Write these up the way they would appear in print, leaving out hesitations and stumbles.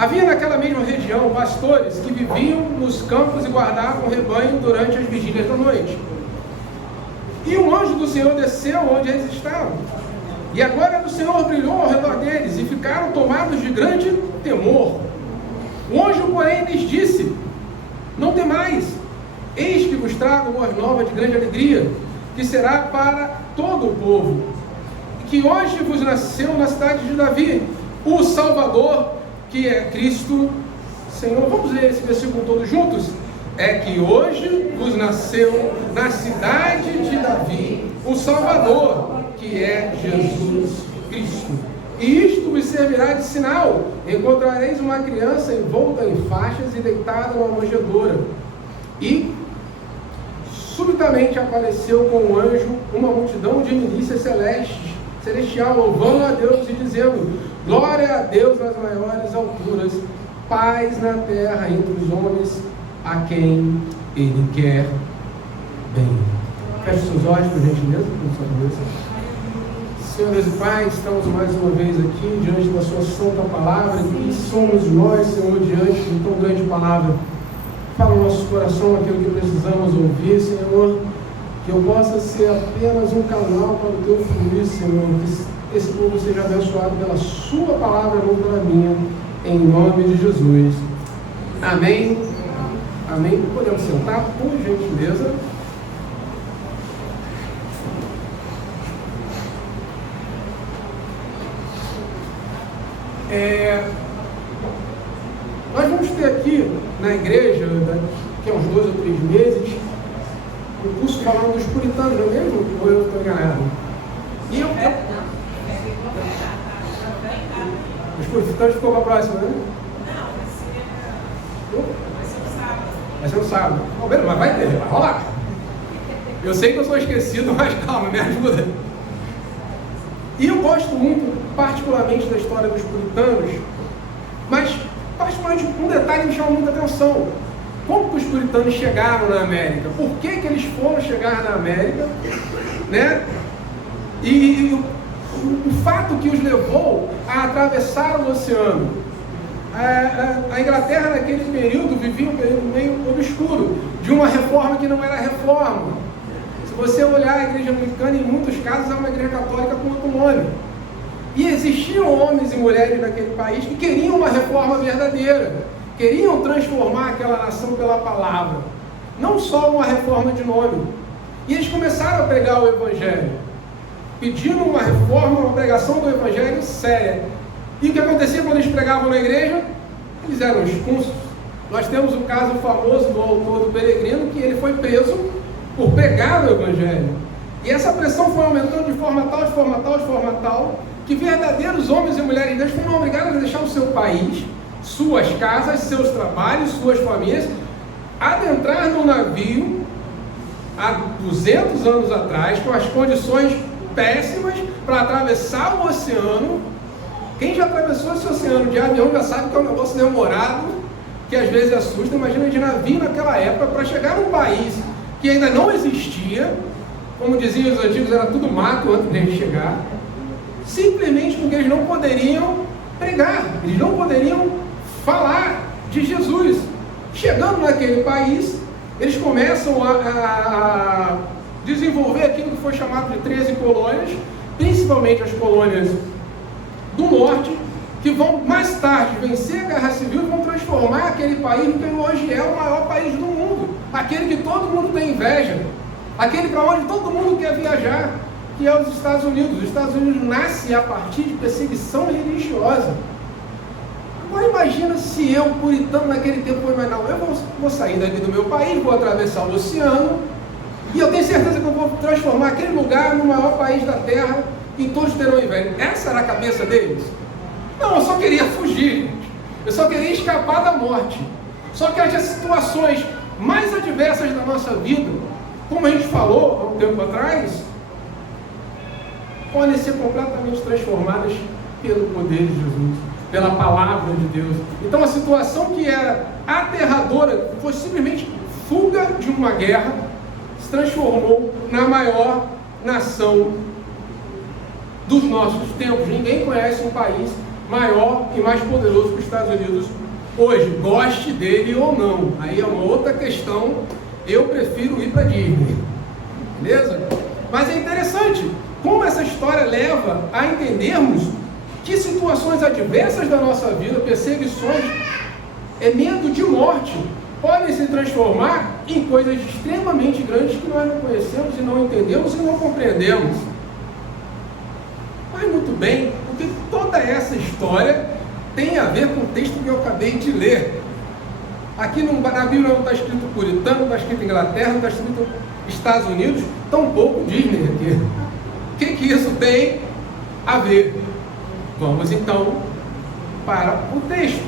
Havia naquela mesma região pastores que viviam nos campos e guardavam o rebanho durante as vigílias da noite. E um anjo do Senhor desceu onde eles estavam. E a glória do Senhor brilhou ao redor deles e ficaram tomados de grande temor. O anjo, porém, lhes disse: não temais, eis que vos trago boas novas de grande alegria, que será para todo o povo, e que hoje vos nasceu na cidade de Davi o Salvador, que é Cristo Senhor. Vamos ler esse versículo todos juntos? É que hoje vos nasceu na cidade de Davi o Salvador, que é Jesus Cristo. E isto vos servirá de sinal: encontrareis uma criança envolta em faixas e deitada numa manjedoura. E subitamente apareceu com o anjo uma multidão de milícias celestial, louvando a Deus e dizendo: glória a Deus nas maiores alturas, paz na terra entre os homens a quem Ele quer bem. Feche seus olhos, por gentileza, por sua cabeça. Senhores e Pai, estamos mais uma vez aqui diante da Sua santa palavra. E somos nós, Senhor, diante de tão grande palavra. Fala no nosso coração aquilo que precisamos ouvir, Senhor. Que eu possa ser apenas um canal para o Teu fluir, Senhor. Que esse povo seja abençoado pela Sua palavra, não pela minha. Em nome de Jesus. Amém. Amém. Podemos sentar, por gentileza. Nós vamos ter aqui na igreja, daqui a uns 2 ou 3 meses, um curso falando dos puritanos, não é mesmo? Ou eu estou enganado? E os puritanos ficou para a próxima, né? Não, vai ser no sábado. Mas vai ter, vai rolar. Eu sei que eu sou esquecido, mas calma, me ajuda. E eu gosto muito, particularmente, da história dos puritanos, mas, particularmente, um detalhe me chama muita atenção. Como que os puritanos chegaram na América? Por que eles foram chegar na América? Né? E o fato que os levou a atravessar o oceano. A Inglaterra, naquele período, vivia um período meio obscuro, de uma reforma que não era reforma. Se você olhar a igreja anglicana, em muitos casos é uma igreja católica com outro nome. E existiam homens e mulheres naquele país que queriam uma reforma verdadeira, queriam transformar aquela nação pela palavra, não só uma reforma de nome. E eles começaram a pregar o Evangelho, pedindo uma reforma, uma pregação do Evangelho séria. E o que acontecia quando eles pregavam na igreja? Eles eram expulsos. Nós temos o caso famoso do autor do Peregrino, que ele foi preso por pregar o Evangelho. E essa pressão foi aumentando de forma tal, que verdadeiros homens e mulheres de Deus foram obrigados a deixar o seu país, suas casas, seus trabalhos, suas famílias, adentrar no navio há 200 anos atrás, com as condições péssimas, para atravessar o oceano. Quem já atravessou esse oceano de avião já sabe que é um negócio demorado, que às vezes assusta. Imagina de navio naquela época, para chegar num país que ainda não existia, como diziam os antigos, era tudo mato antes de eles chegar, simplesmente porque eles não poderiam pregar, eles não poderiam falar de Jesus. Chegando naquele país, eles começam a desenvolver aquilo que foi chamado de 13 colônias, principalmente as colônias do norte, que vão mais tarde vencer a guerra civil e vão transformar aquele país no que hoje é o maior país do mundo, aquele que todo mundo tem inveja, aquele para onde todo mundo quer viajar, que é os Estados Unidos. Os Estados Unidos nasce a partir de perseguição religiosa. Agora imagina se eu, puritano naquele tempo, eu vou sair daqui do meu país, vou atravessar o oceano, e eu tenho certeza que eu vou transformar aquele lugar no maior país da terra, e todos terão inveja. Essa era a cabeça deles? Não, eu só queria fugir, gente. Eu só queria escapar da morte. Só que as situações mais adversas da nossa vida, como a gente falou há um tempo atrás, podem ser completamente transformadas pelo poder de Jesus, pela palavra de Deus. Então a situação que era aterradora, foi simplesmente fuga de uma guerra, se transformou na maior nação dos nossos tempos. Ninguém conhece um país maior e mais poderoso que os Estados Unidos hoje, goste dele ou não. Aí é uma outra questão, eu prefiro ir para Disney, beleza? Mas é interessante como essa história leva a entendermos que situações adversas da nossa vida, perseguições, medo de morte, podem se transformar em coisas extremamente grandes que nós não conhecemos e não entendemos e não compreendemos. Mas muito bem, porque toda essa história tem a ver com o texto que eu acabei de ler. Aqui na Bíblia não está escrito puritano, não está escrito Inglaterra, não está escrito Estados Unidos, tampouco Disney aqui. O que isso tem a ver? Vamos então para o texto,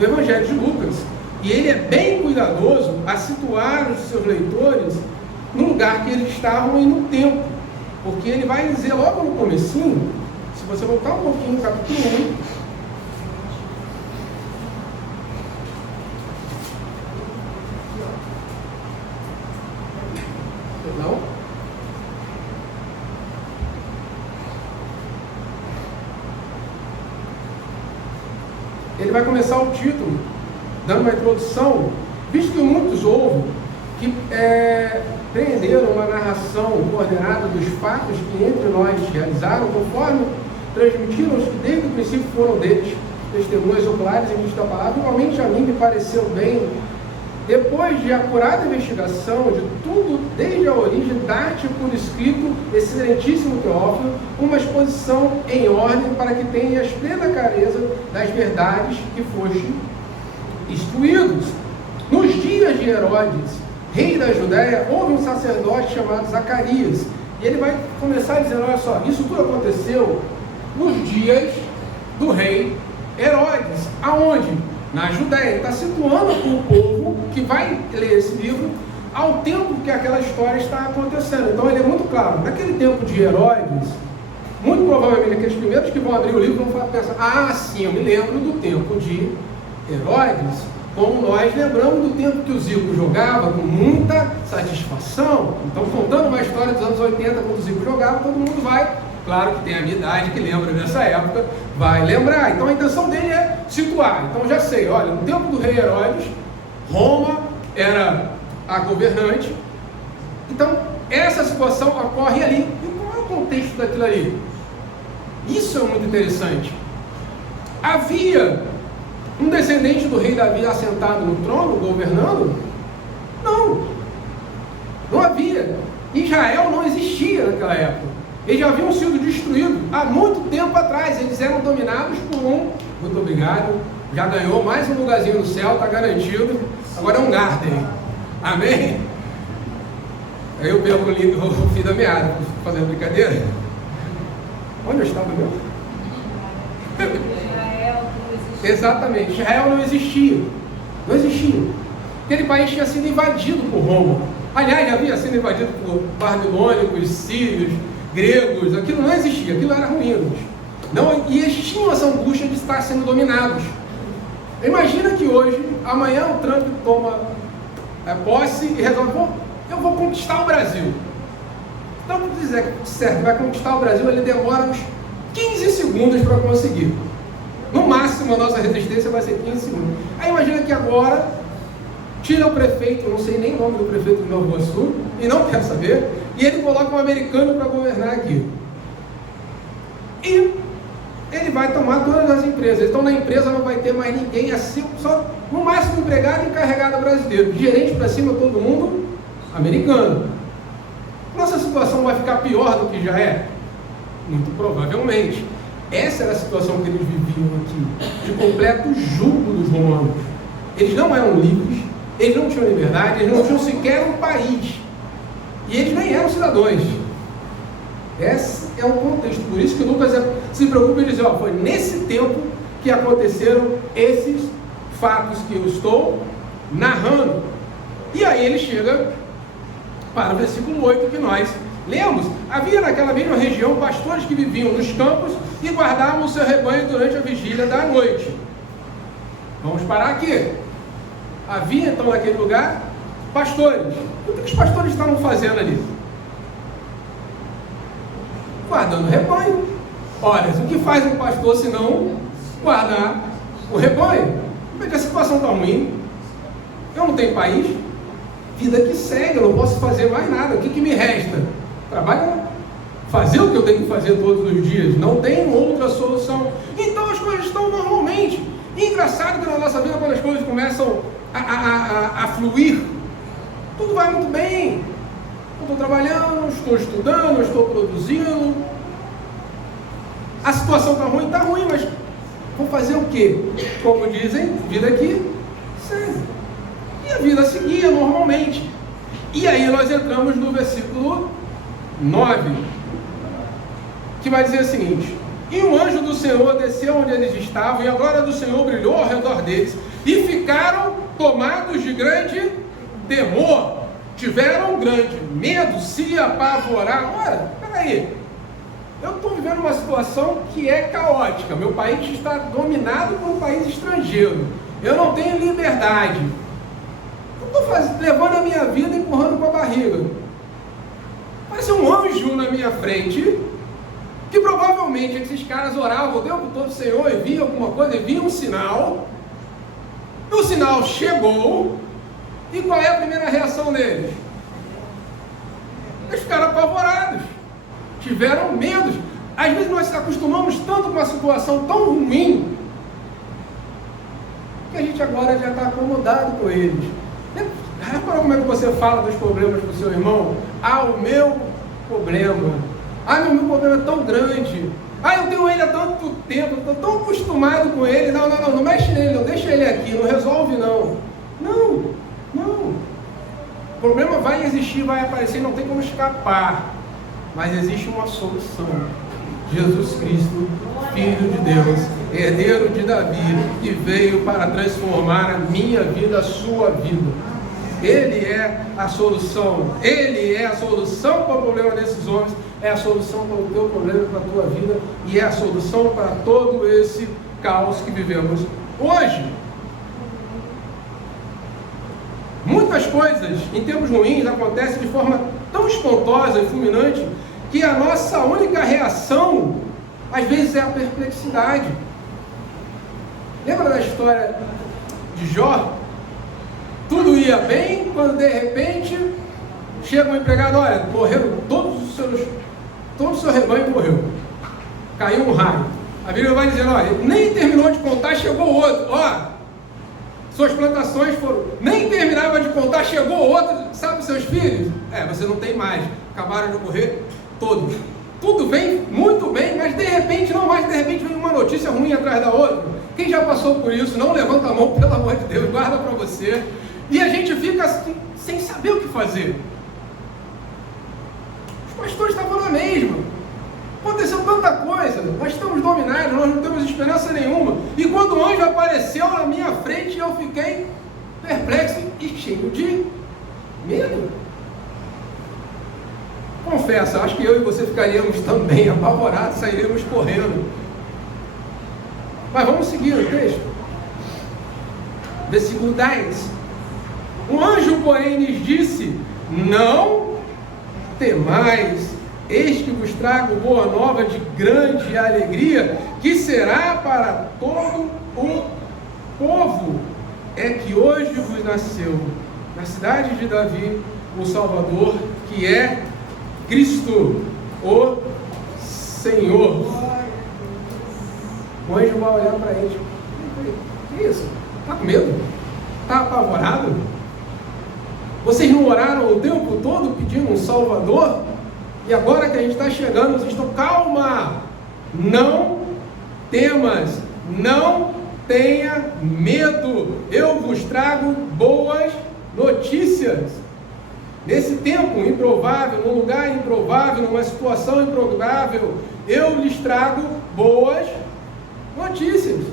o Evangelho de Lucas. E ele é bem cuidadoso a situar os seus leitores no lugar que eles estavam e no tempo. Porque ele vai dizer logo no comecinho, se você voltar um pouquinho no capítulo 1, perdão, ele vai começar o título, dando uma introdução, visto que muitos ouvem que prenderam uma narração coordenada dos fatos que entre nós realizaram, conforme transmitiram os que desde o princípio foram deles, testemunhas oculares e ministros da palavra. Igualmente a mim me pareceu bem, depois de acurada investigação de tudo, desde a origem, dar-te por escrito, excelentíssimo Teófilo, uma exposição em ordem para que tenhas plena clareza das verdades que foste instruídos. Nos dias de Herodes, rei da Judéia, houve um sacerdote chamado Zacarias, e ele vai começar dizendo, olha só, isso tudo aconteceu nos dias do rei Herodes. Aonde? Na Judéia. Ele está situando o povo que vai ler esse livro ao tempo que aquela história está acontecendo. Então ele é muito claro, naquele tempo de Herodes, muito provavelmente aqueles primeiros que vão abrir o livro vão pensar, ah sim, eu me lembro do tempo de Herodes, como nós lembramos do tempo que o Zico jogava com muita satisfação. Então, contando uma história dos anos 80, quando o Zico jogava, todo mundo vai, claro que tem a minha idade, que lembra dessa época, vai lembrar. Então a intenção dele é situar. Então já sei, olha, no tempo do rei Herodes, Roma era a governante. Então, essa situação ocorre ali. E qual é o contexto daquilo ali? Isso é muito interessante. Havia um descendente do rei Davi assentado no trono, governando? Não havia. Israel não existia naquela época. Eles já haviam sido destruídos há muito tempo atrás. Eles eram dominados por muito obrigado, já ganhou mais um lugarzinho no céu, está garantido. Agora é um Garden. Amém? Aí eu pego o fim da meada, fazendo brincadeira. Onde eu estava mesmo? Exatamente, Israel não existia. Não existia. Aquele país tinha sido invadido por Roma. Aliás, já havia sido invadido por babilônicos, sírios, gregos. Aquilo não existia, aquilo era ruínas. Não, e eles tinham essa angústia de estar sendo dominados. Imagina que hoje, amanhã o Trump toma posse e resolve, eu vou conquistar o Brasil. Então, se dizer certo, vai conquistar o Brasil, ele demora uns 15 segundos para conseguir. No máximo, a nossa resistência vai ser 15 segundos. Aí imagina que agora, tira o prefeito, eu não sei nem o nome do prefeito de Nova Iguaçu, e não quero saber, e ele coloca um americano para governar aqui. E ele vai tomar todas as empresas. Então, na empresa não vai ter mais ninguém, assim, só no máximo empregado e encarregado brasileiro. Gerente para cima, todo mundo americano. Nossa situação vai ficar pior do que já é? Muito provavelmente. Essa era a situação que eles viviam aqui, de completo jugo dos romanos. Eles não eram livres, eles não tinham liberdade, eles não tinham sequer um país. E eles nem eram cidadãos. Esse é o contexto. Por isso que Lucas se preocupa em dizer, foi nesse tempo que aconteceram esses fatos que eu estou narrando. E aí ele chega para o versículo 8 que nós lemos. Havia naquela mesma região pastores que viviam nos campos e guardavam o seu rebanho durante a vigília da noite. Vamos parar aqui. Havia então naquele lugar pastores. O que os pastores estavam fazendo ali? Guardando o rebanho. Olha, o que faz um pastor senão guardar o rebanho. Porque a situação está ruim, eu não tenho país, vida que segue, eu não posso fazer mais nada. O que me resta? Trabalhar, fazer o que eu tenho que fazer todos os dias, não tem outra solução. Então as coisas estão normalmente. E engraçado que na nossa vida, quando as coisas começam a fluir, tudo vai muito bem. Eu estou trabalhando, estou estudando, estou produzindo. A situação está ruim, mas vou fazer o quê? Como dizem, vida aqui segue. E a vida seguia normalmente. E aí nós entramos no versículo 9, que vai dizer o seguinte: e um anjo do Senhor desceu onde eles estavam, e a glória do Senhor brilhou ao redor deles, e ficaram tomados de grande temor. Tiveram grande medo, se apavoraram. Ora, peraí, eu estou vivendo uma situação que é caótica. Meu país está dominado por um país estrangeiro. Eu não tenho liberdade. Eu estou levando a minha vida empurrando com a barriga. Parece um anjo na minha frente, que provavelmente esses caras oravam o tempo todo, Senhor, e via alguma coisa, e via um sinal. E o sinal chegou. E qual é a primeira reação deles? Eles ficaram apavorados, tiveram medo. Às vezes nós nos acostumamos tanto com uma situação tão ruim, que a gente agora já está acomodado com eles. Repara como é que você fala dos problemas para o seu irmão? Ah, o meu problema. Ah, meu problema é tão grande. Ah, eu tenho ele há tanto tempo, estou tão acostumado com ele. Não mexe nele, não deixa ele aqui, não resolve não. Não. O problema vai existir, vai aparecer, não tem como escapar. Mas existe uma solução. Jesus Cristo, Filho de Deus, herdeiro de Davi, que veio para transformar a minha vida, a sua vida. Ele é a solução. Ele é a solução para o problema desses homens. É a solução para o teu problema, para a tua vida. E é a solução para todo esse caos que vivemos hoje. Muitas coisas, em termos ruins, acontecem de forma tão espantosa e fulminante que a nossa única reação, às vezes, é a perplexidade. Lembra da história de Jó? Tudo ia bem, quando de repente chega um empregado, olha, morreram todo o seu rebanho morreu. Caiu um raio. A Bíblia vai dizendo, olha, nem terminou de contar, chegou outro. Ó, suas plantações foram, nem terminava de contar, chegou outro, sabe seus filhos? Você não tem mais, acabaram de morrer todos. Tudo vem muito bem, mas de repente vem uma notícia ruim atrás da outra. Quem já passou por isso, não levanta a mão, pelo amor de Deus, guarda para você. E a gente fica assim, sem saber o que fazer. Os pastores estavam na mesma. Aconteceu tanta coisa, nós estamos dominados, nós não temos esperança nenhuma. E quando o anjo apareceu na minha frente, eu fiquei perplexo e cheio de medo. Confesso, acho que eu e você ficaríamos também apavorados, sairíamos correndo. Mas vamos seguir o texto. Versículo 10. O anjo, porém, lhes disse: não temais. Eis que vos trago boa nova de grande alegria, que será para todo o povo. É que hoje vos nasceu, na cidade de Davi, o Salvador, que é Cristo, o Senhor. O anjo vai olhar para eles. Que isso? Está com medo? Está apavorado? Vocês não oraram o tempo todo pedindo um Salvador? E agora que a gente está chegando, vocês estão, calma, não temas, não tenha medo, eu vos trago boas notícias. Nesse tempo improvável, num lugar improvável, numa situação improvável, eu lhes trago boas notícias.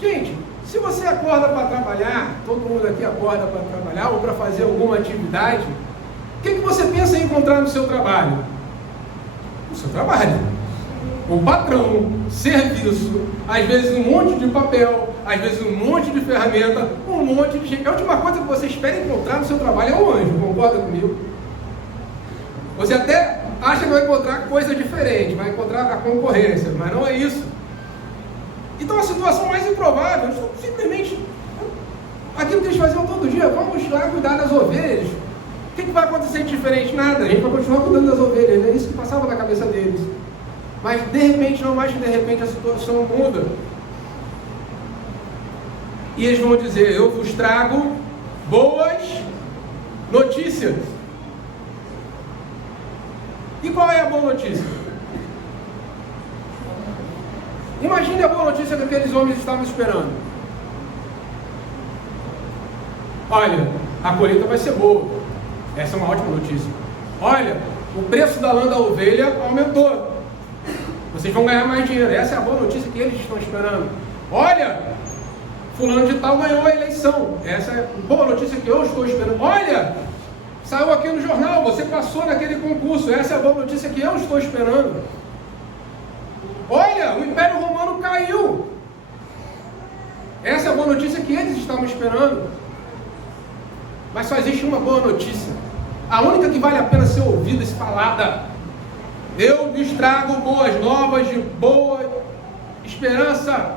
Gente, se você acorda para trabalhar, todo mundo aqui acorda para trabalhar ou para fazer alguma atividade, o que você pensa em encontrar no seu trabalho? O seu trabalho, o patrão, serviço, às vezes um monte de papel, às vezes um monte de ferramenta, um monte de gente. A última coisa que você espera encontrar no seu trabalho é um anjo, concorda comigo? Você até acha que vai encontrar coisa diferente, vai encontrar a concorrência, mas não é isso. Então a situação mais improvável, eles estão simplesmente aquilo que eles faziam todo dia, vamos lá cuidar das ovelhas. O que vai acontecer de diferente? Nada, a gente vai continuar cuidando das ovelhas, é isso que passava na cabeça deles. Mas de repente, não mais que de repente, a situação muda. E eles vão dizer, eu vos trago boas notícias. E qual é a boa notícia? Imagine a boa notícia que aqueles homens estavam esperando. Olha, a colheita vai ser boa. Essa é uma ótima notícia. Olha, o preço da lã da ovelha aumentou. Vocês vão ganhar mais dinheiro. Essa é a boa notícia que eles estão esperando. Olha, fulano de tal ganhou a eleição. Essa é a boa notícia que eu estou esperando. Olha, saiu aqui no jornal, você passou naquele concurso. Essa é a boa notícia que eu estou esperando. Olha, o Império Romano caiu. Essa é a boa notícia que eles estavam esperando. Mas só existe uma boa notícia. A única que vale a pena ser ouvida e falada. Eu lhes trago boas novas de boa esperança,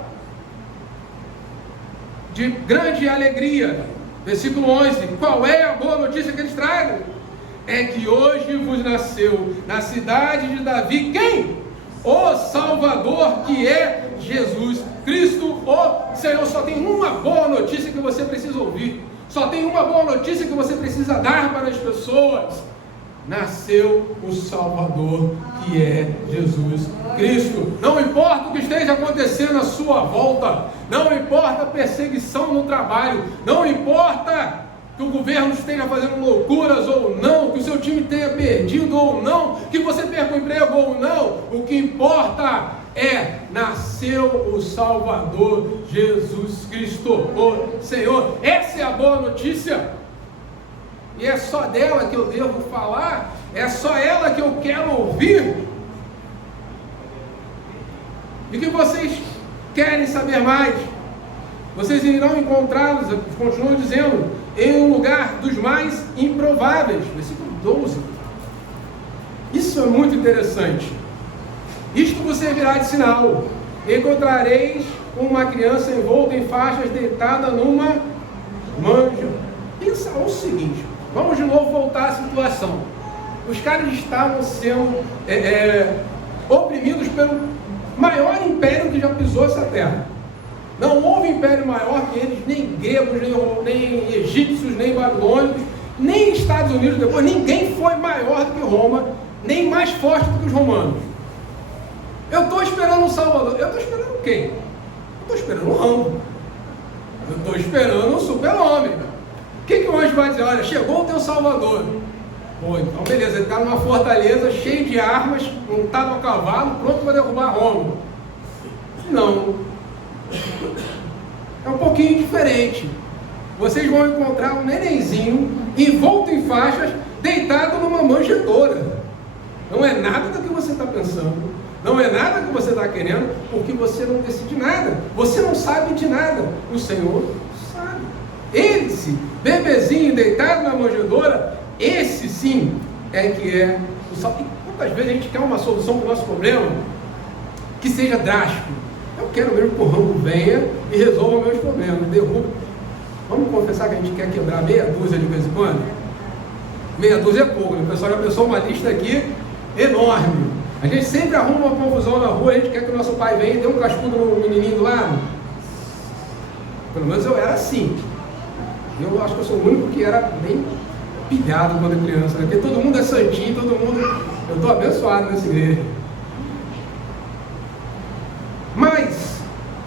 de grande alegria. Versículo 11. Qual é a boa notícia que eles tragam? É que hoje vos nasceu na cidade de Davi, quem? O Salvador, que é Jesus Cristo, o Senhor. Só tem uma boa notícia que você precisa ouvir. Só tem uma boa notícia que você precisa dar para as pessoas. Nasceu o Salvador, que é Jesus Cristo. Não importa o que esteja acontecendo à sua volta, não importa a perseguição no trabalho, não importa que o governo esteja fazendo loucuras ou não, que o seu time tenha perdido ou não, que você perca o emprego ou não, o que importa é, nasceu o Salvador, Jesus Cristo, o Senhor. Essa é a boa notícia. E é só dela que eu devo falar, é só ela que eu quero ouvir. E que vocês querem saber mais, vocês irão encontrá-los, continuo dizendo, em um lugar dos mais improváveis. Versículo 12. Isso é muito interessante. Isto vos servirá de sinal. Encontrareis uma criança envolta em faixas, deitada numa manja. Pensa o seguinte, vamos de novo voltar à situação. Os caras estavam sendo oprimidos pelo maior império que já pisou essa terra. Não houve império maior que eles, nem gregos, nem egípcios, nem babilônicos, nem Estados Unidos depois. Ninguém foi maior do que Roma, nem mais forte do que os romanos. Eu estou esperando um Salvador. Eu estou esperando quem? Eu estou esperando um Rambo. Eu estou esperando um super-homem. O que o anjo vai dizer? Olha, chegou o teu Salvador. Pô, então beleza, ele está numa fortaleza cheio de armas, montado a cavalo, pronto para derrubar Roma. Não. É um pouquinho diferente. Vocês vão encontrar um nenenzinho envolto em faixas, deitado numa manjedoura. Não é nada do que você está pensando. Não é nada que você está querendo, porque você não decide nada. Você não sabe de nada. O Senhor sabe. Esse bebezinho deitado na manjedoura, esse sim é que é o salvo. E quantas vezes a gente quer uma solução para o nosso problema que seja drástico? Eu quero mesmo que o Rambo venha e resolva meus problemas, derruba. Vamos confessar que a gente quer quebrar meia dúzia de vez em quando? Meia dúzia é pouco, né? O pessoal já pensou uma lista aqui enorme. A gente sempre arruma uma confusão na rua, a gente quer que o nosso pai venha e dê um cascudo no menininho do lado. Pelo menos eu era assim. Eu acho que eu sou o único que era bem pilhado quando criança, né? Porque todo mundo é santinho, todo mundo... Eu estou abençoado nessa igreja.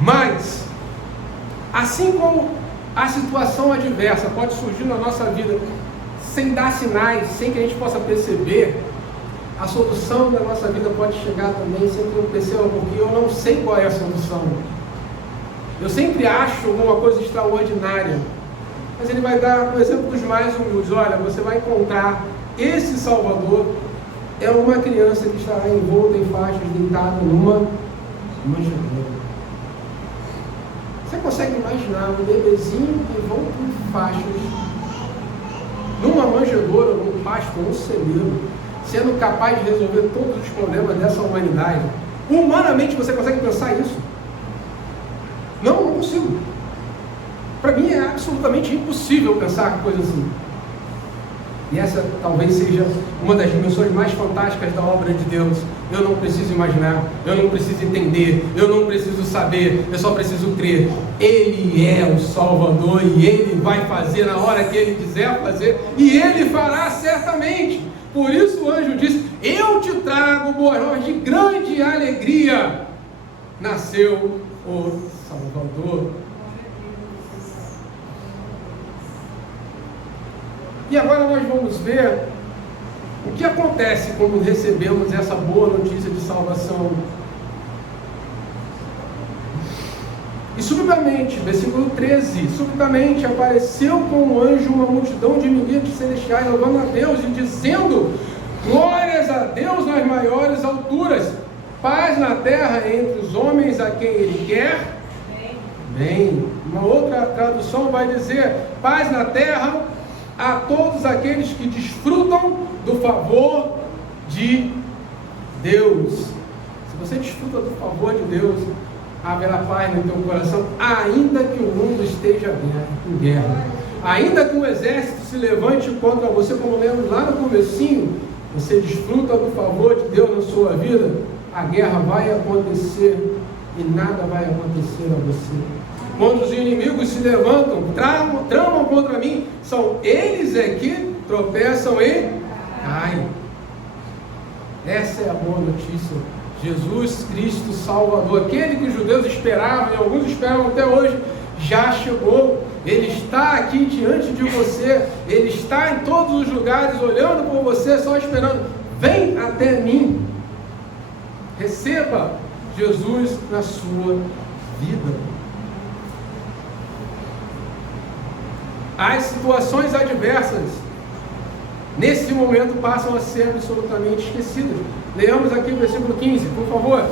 Mas, assim como a situação adversa pode surgir na nossa vida sem dar sinais, sem que a gente possa perceber, a solução da nossa vida pode chegar também sem que eu perceba, porque eu não sei qual é a solução. Eu sempre acho alguma coisa extraordinária, mas ele vai dar o exemplo dos mais humildes. Olha, você vai encontrar esse Salvador, é uma criança que estará envolta em faixas, deitada numa manjedoura. Você consegue imaginar um bebezinho envolto em faixas, numa manjedoura, num pasto, num celeiro, sendo capaz de resolver todos os problemas dessa humanidade? Humanamente você consegue pensar isso? consigo. Para mim é absolutamente impossível pensar coisa assim. E essa talvez seja uma das dimensões mais fantásticas da obra de Deus. Eu não preciso imaginar, eu não preciso entender, eu não preciso saber, eu só preciso crer. Ele é o Salvador e Ele vai fazer na hora que Ele quiser fazer, e Ele fará certamente. Por isso o anjo disse: eu te trago boas novas de grande alegria. Nasceu o Salvador. E agora nós vamos ver o que acontece quando recebemos essa boa notícia de salvação. E subitamente, versículo 13, subitamente apareceu com o anjo uma multidão de milhares celestiais, louvando a Deus e dizendo: glórias a Deus nas maiores alturas, paz na terra entre os homens a quem Ele quer bem. Uma outra tradução vai dizer: paz na terra a todos aqueles que desfrutam do favor de Deus. Se você desfruta do favor de Deus, haverá paz no teu coração, ainda que o mundo esteja em guerra, ainda que um exército se levante contra você, como lemos lá no comecinho. Você desfruta do favor de Deus na sua vida, a guerra vai acontecer e nada vai acontecer a você. Quando os inimigos se levantam, tramam contra mim, são eles que tropeçam e caem. Essa é a boa notícia. Jesus Cristo Salvador, aquele que os judeus esperavam, e alguns esperam até hoje, já chegou. Ele está aqui diante de você, Ele está em todos os lugares, olhando por você, só esperando: vem até mim. Receba Jesus na sua vida. As situações adversas, nesse momento, passam a ser absolutamente esquecidas. Leamos aqui o versículo 15, por favor.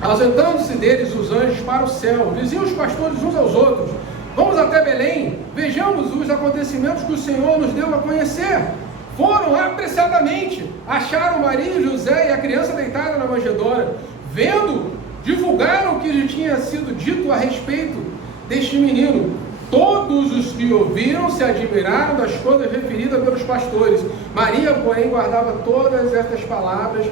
Ausentando-se deles os anjos para o céu, diziam os pastores uns aos outros: vamos até Belém, vejamos os acontecimentos que o Senhor nos deu a conhecer. Foram apressadamente, acharam Maria e José e a criança deitada na manjedoura. Vendo, divulgaram o que lhe tinha sido dito a respeito deste menino. Todos os que ouviram se admiraram das coisas referidas pelos pastores. Maria, porém, guardava todas estas palavras,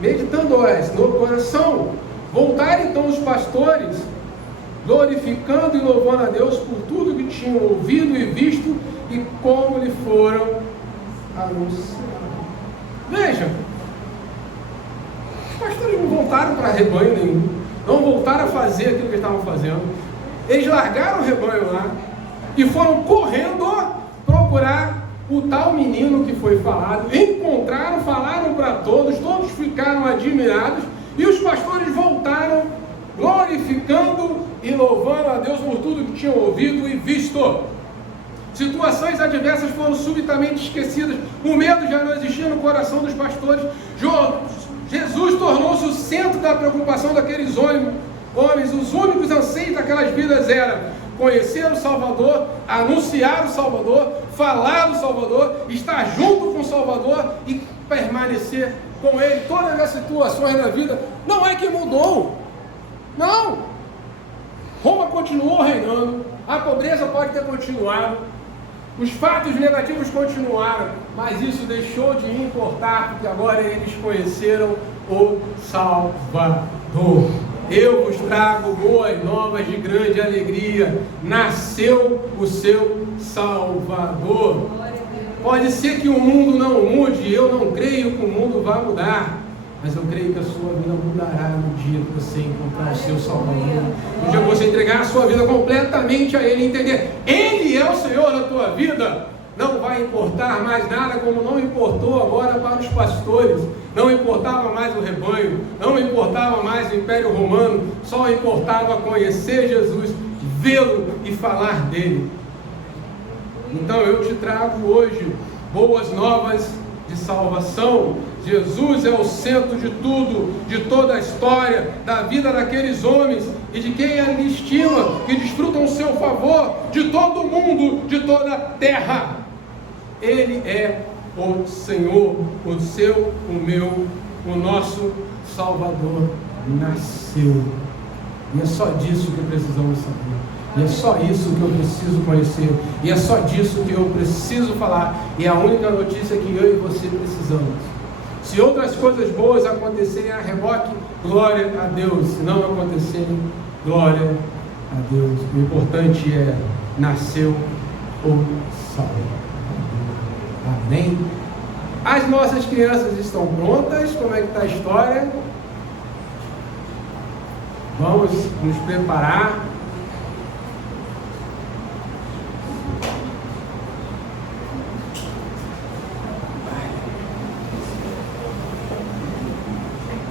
meditando-as no coração. Voltaram então os pastores, glorificando e louvando a Deus por tudo que tinham ouvido e visto e como lhe foram anunciados. Veja, os pastores não voltaram para rebanho nenhum, não voltaram a fazer aquilo que estavam fazendo. Eles largaram o rebanho lá e foram correndo procurar o tal menino que foi falado. Encontraram, falaram para todos ficaram admirados, e os pastores voltaram glorificando e louvando a Deus por tudo que tinham ouvido e visto. Situações adversas foram subitamente esquecidas, o medo já não existia no coração dos pastores. Jesus tornou-se o centro da preocupação daqueles homens. Os únicos anseios daquelas vidas eram conhecer o Salvador, anunciar o Salvador, falar do Salvador, estar junto com o Salvador e permanecer com Ele. Todas as situações da vida, não é que mudou, não. Roma continuou reinando, a pobreza pode ter continuado, os fatos negativos continuaram, mas isso deixou de importar, porque agora eles conheceram o Salvador. Eu vos trago boas novas de grande alegria. Nasceu o seu Salvador. Pode ser que o mundo não mude, eu não creio que o mundo vá mudar, mas eu creio que a sua vida mudará no dia que você encontrar o seu Salvador. No dia que você entregar a sua vida completamente a Ele e entender: Ele é o Senhor da tua vida. Não vai importar mais nada, como não importou agora para os pastores. Não importava mais o rebanho, não importava mais o Império Romano, só importava conhecer Jesus, vê-lo e falar dele. Então eu te trago hoje boas novas de salvação. Jesus é o centro de tudo, de toda a história, da vida daqueles homens e de quem Ele estima, que desfrutam o seu favor, de todo o mundo, de toda a terra. Ele é o Senhor, o seu, o meu, o nosso Salvador nasceu. E é só disso que precisamos saber. E é só isso que eu preciso conhecer. E é só disso que eu preciso falar. E é a única notícia que eu e você precisamos. Se outras coisas boas acontecerem a reboque, glória a Deus. Se não acontecerem, glória a Deus. O importante é: nasceu o salvo. Amém? As nossas crianças estão prontas? Como é que está a história? Vamos nos preparar